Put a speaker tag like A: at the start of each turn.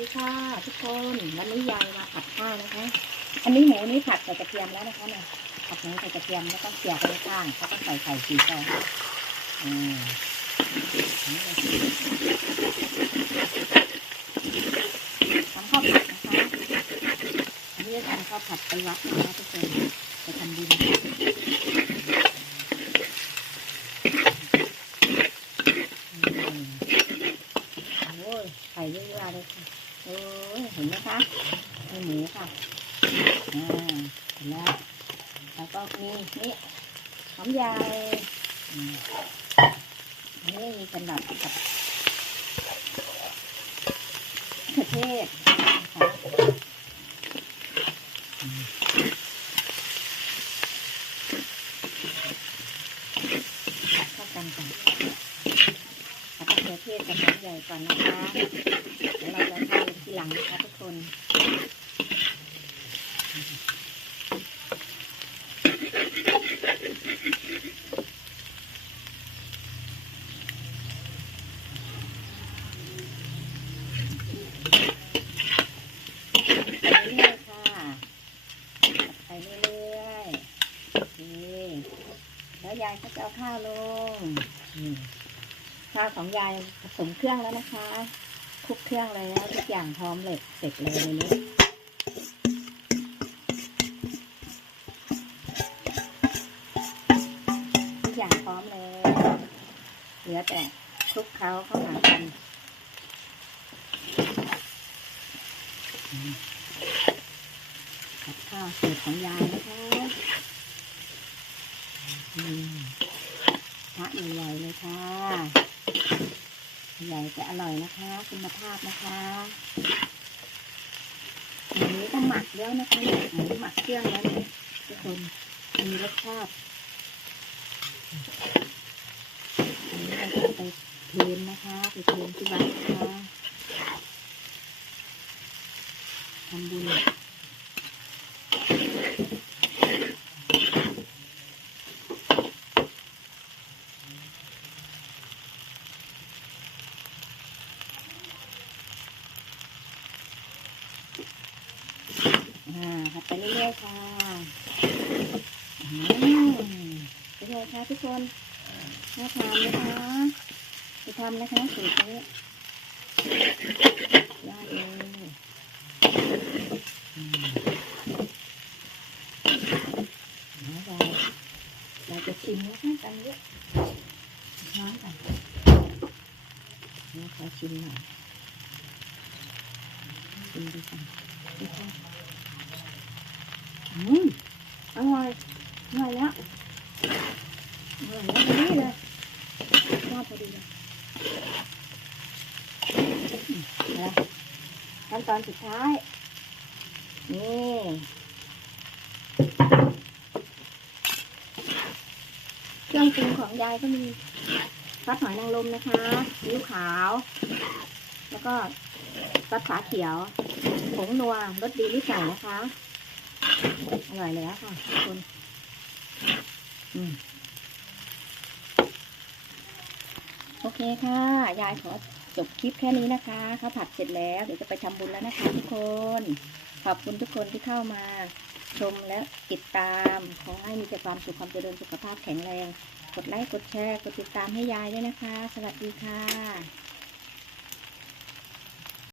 A: ดีค่ะทุกคนวันนี้ยายมาผัดข้าวนะคะ อันนี้หมูนี่ผัดใส่กระเทียมแล้วนะคะเนี่ยผัดหมูใส่กระเทียมแล้วก็เกี่ยไปข้างเขาก็ใส่ไข่สี่ฟองอืมอันนี้เลยทำข้าวผัดนะคะอันนี้จะทำข้าวผัดไปวัดนะคะทุกคนไปทำบุญอืมโอ้ย ไข่เยอะๆเลยค่ะโอ้ยเห็นไหมคะมีหมูค่ะอ่าเห็นแล้วแล้วก็มีนี่หอมใหญ่นี่มีสำหรับกับมะเขือเทศนะคะอืมผัดเข้ากันก่อนผัด มะเทศกับหอมใหญ่ก่อนนะคะเดี๋ยวเราจะทำทีหลังนะคะทุกคนไปเรื่อยค่ะไปเรื่อยโอเคแล้วยายก็จะเอาข้าวลง ข้าวของยายผสมเครื่องแล้วนะคะคลุกเครื่องแล้วทุกอย่างพร้อมเลยเสร็จเลยในนี้ทุกอย่างพร้อมเลยเหลือแต่คลุกเคล้าเข้าหากันอืมกับข้าวสูตรของยายนะคะพระใหญ่เลยค่ะ ใหญ่แต่อร่อยนะคะ คุณภาพนะคะอันนี้ก็หมักแล้วนะคะเนี่ยหมูหมักเครื่องแล้วเนี่ยทุกคนมีรสชาติอันนี้เราจะไปเทนนะคะไปเทนที่วัดนะคะทำบุญ อ่าผัดไปเรื่อยๆค่ะอืมเป็นไงคะทุกคนน่าทานไหมคะไปทำนะคะสูตรนี้ยากเลยอืมแล้วเราเราจะชิมนะคะกันเยอะน้ำกันแล้วขอชิมหน่อยชิมดูกันดูค่ะ อืมอร่อยอร่อยแล้วอร่อยแล้วพอดีเลยชอบพอดีเลยอืมแล้วขั้นตอนสุดท้าย นี่เครื่องปรุงของยายก็มีซอสหอยนางรมนะคะซีอิ๊วขาว แล้วก็ซอสฝาเขียว ผงนัวรสดีที่ใส่นะคะ อร่อยเลยอะค่ะทุกคน อืมโอเคค่ะ ยายขอจบคลิปแค่นี้นะคะข้าวผัดเสร็จแล้วเดี๋ยวจะไปทำบุญแล้วนะคะทุกคน ขอบคุณทุกคนที่เข้ามา ชมและติดตามขอให้มีแต่ความสุขความเจริญสุขภาพแข็งแรง กดไลค์กดแชร์ กดติดตามให้ยายด้วยนะคะ สวัสดีค่ะ